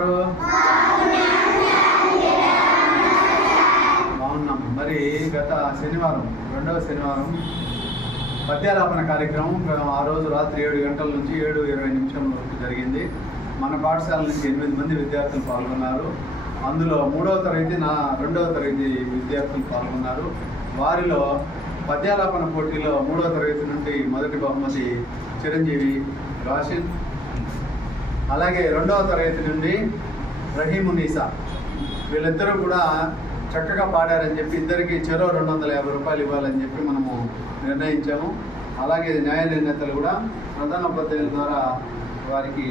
ఉన్నారు బాగున్నాం. మరి గత శనివారం రెండవ శనివారం పద్యాలాపన కార్యక్రమం ఆ రోజు రాత్రి ఏడు గంటల నుంచి ఏడు ఇరవై నిమిషం వరకు జరిగింది. మన పాఠశాల నుంచి ఎనిమిది మంది విద్యార్థులు పాల్గొన్నారు. అందులో మూడవ తరగతి నా రెండవ తరగతి విద్యార్థులు పాల్గొన్నారు. వారిలో పద్యాలాపన పోటీలో మూడవ తరగతి నుండి మొదటి బహుమతి చిరంజీవి రాషిద్ అలాగే రెండవ తరగతి నుండి రహీమునీసా వీళ్ళిద్దరూ కూడా చక్కగా పాడారని చెప్పి ఇద్దరికి చెరో రెండు వందల యాభై రూపాయలు ఇవ్వాలని చెప్పి మనము నిర్ణయించాము. అలాగే న్యాయ నిర్ణేతలు కూడా ప్రధాన ఉపాధ్యాయుల ద్వారా వారికి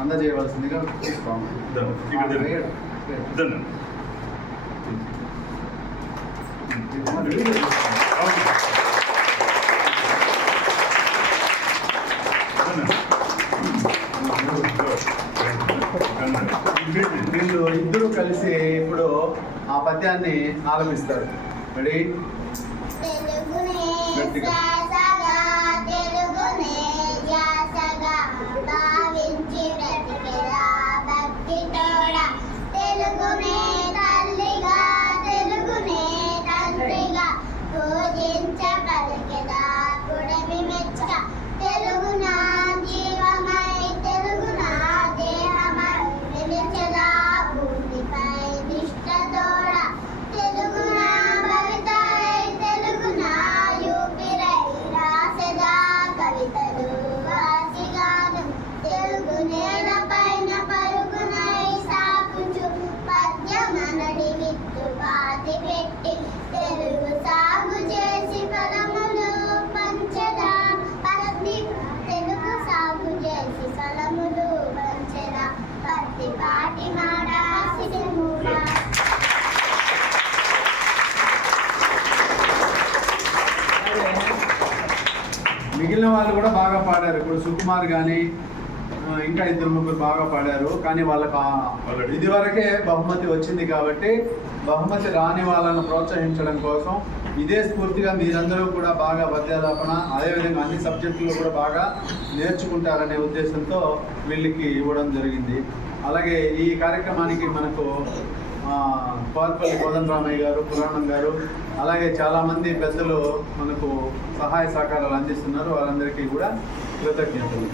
అందజేయవలసిందిగా చూస్తాము వీళ్ళు ఇద్దరు కలిసి ఇప్పుడు ఆ పద్యాన్ని ఆలపిస్తారు రెడీ గట్టిగా. మిగిలిన వాళ్ళు కూడా బాగా పాడారు. ఇప్పుడు సుకుమార్ కానీ ఇంకా ఇద్దరు ముగ్గురు బాగా పాడారు. కానీ వాళ్ళకి ఇది వరకే ఇదివరకే బహుమతి వచ్చింది కాబట్టి బహుమతి రాని వాళ్ళను ప్రోత్సహించడం కోసం ఇదే స్ఫూర్తిగా మీరందరూ కూడా బాగా పద్యాలాపన అదేవిధంగా అన్ని సబ్జెక్టులు కూడా బాగా నేర్చుకుంటారనే ఉద్దేశంతో వీళ్ళకి ఇవ్వడం జరిగింది. అలాగే ఈ కార్యక్రమానికి మనకు ఆ, కోల్పల్లి కోదండరామయ్య గారు పురాణం గారు అలాగే చాలామంది పెద్దలు మనకు సహాయ సహకారాలు అందిస్తున్నారు. వారందరికీ కూడా కృతజ్ఞతలు.